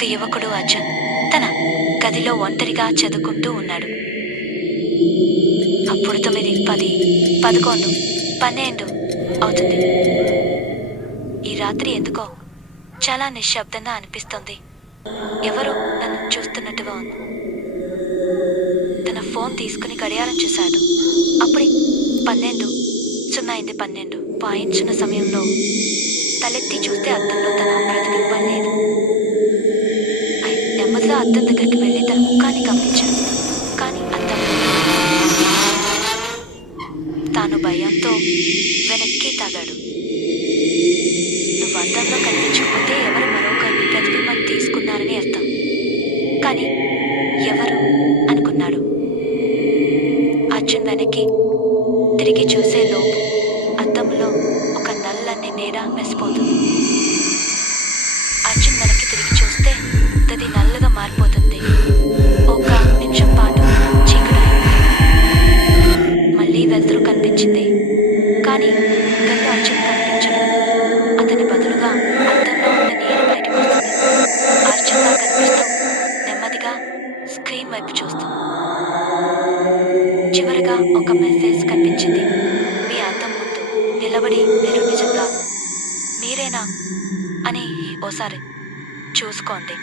ఒక యువకుడు అర్జున్ తన గదిలో ఒంటరిగా చదువుకుంటూ ఉన్నాడు. అప్పుడు 9, 10, 11, 12 అవుతుంది. ఈ రాత్రి ఎందుకో చాలా నిశ్శబ్దంగా అనిపిస్తోంది. ఎవరో నన్ను చూస్తున్నట్టుగా ఉంది. తన ఫోన్ తీసుకుని గడియారం చూశాడు. అప్పుడే 12:00 పాయించున్న సమయంలో తలెత్తి చూస్తే అద్దంలో తన ప్రతిబింబం లేదు. నెమ్మదిగా అద్దం దగ్గరికి వెళ్ళి తన ముఖాన్ని గమనించాడు. కానీ అద్దం తాను భయంతో వెనక్కి తాగాడు. నువ్వు అద్దంలో కనిపించకపోతే ఎవరు మరొకరిని ప్రతిబింబం తీసుకున్నారని అర్థం. కానీ ఎవరు అనుకున్నాడు. అర్జున్ వెనక్కి తిరిగి చూసే లోపు అద్దంలో ఒక నల్లని నీడ మెసిపోతుంది. అర్జున్ వెనక్కి తిరిగి చూస్తే గది నల్లగా మారిపోతుంది. ఒక నిమిషం పాటు చీకటైంది. మళ్ళీ వెలుతురు కనిపించింది. కానీ గదిలో అర్జున్ కనిపించడు. అతని బదులుగా అద్దంలో ఉన్న నీరు బయటకు వస్తుంది. అర్జున్లా కనిపిస్తూ నెమ్మదిగా స్క్రీన్ వైపు చూస్తుంది. చివరగా ఒక మెసేజ్ కనిపించింది. మీ అద్దం ముందు నిలబడి మీరు నిజంగా మీరేనా అని ఓసారి చూసుకోండి.